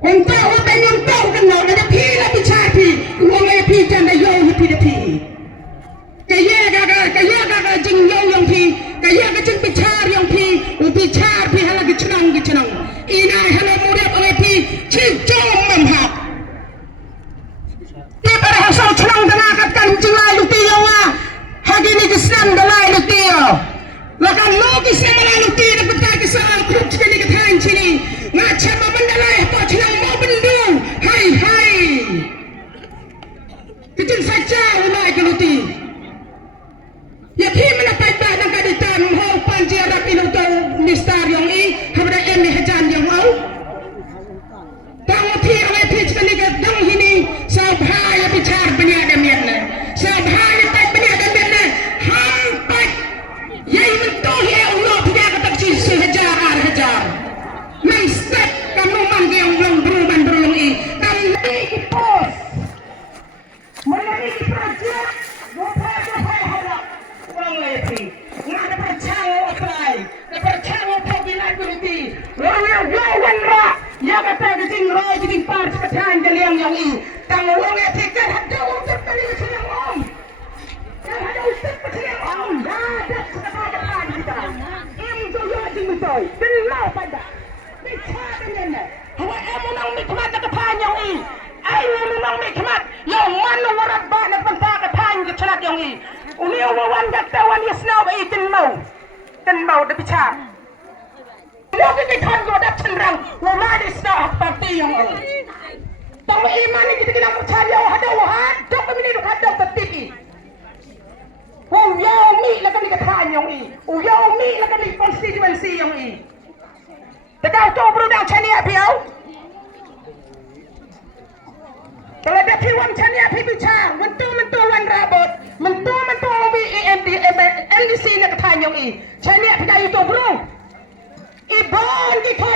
Untuk orang yang tahu kenal ada pi lebih cari, orang pi jangan yo pi de pi. Kaya gaga jing yo yang pi, kaya gaga jing bicar yang pi, bicar pi hala gicenang. Ina hala murid orang pi cijong memhap. Tiap ada hasil cenang dengan katakan jing lai luti yo ah, hagi ni kesenang dalai luti yo. Lakan logis yang malah luti nak betul kesal, kup jadi ketain sini. Ngacam mendalai kau cenang mau bendung, hai. Kecil saja ulai keluti. Ya khi mana Paidbah dan kaditan mau panji Arab inuto nistar yang habra emi hajan yang mau. Tahu thi oleh thi sekali dang ini sabhaya bicar benya demian. Sabhaya tak benya demian. Hampat yai mentoh ya Allah punya kata sehajar. Menstek kamu manggi yang belum berubah ini. Kami pos. Mulai projek. Ngada percaya apply, percaya pagilai kunti. Orang ya kata jing roy jing par sepetan jeliang yang ini. Tang orang tiket ada untuk kali senang om. Dan ada ustaz senang om. Ada sepetan kita. Itu yo jing betul. Benar pada. Bicara dengan. Hawa emunang mikmat kepan yang ini. Ayo emunang mikmat. Yang mana warat ba nak pentah kepan kecelat yang ini. Uni awan kata wan yasnau ba itin mau de bicara. Lo ke kan go dak cenderang, lo mari sah parti yang ini. Tahu iman ini kita percaya ada dok kami ni ada tetiki. Wong yaumi la kami kata yang ini. Yaumi la kami constituency yang ini. Tegak tu brodang chani apiau. Kalau dia piwan chani api bicara, mentu wan rabot. Mentu LDC nak tanya ini. Chani api dah itu bro. Iban kita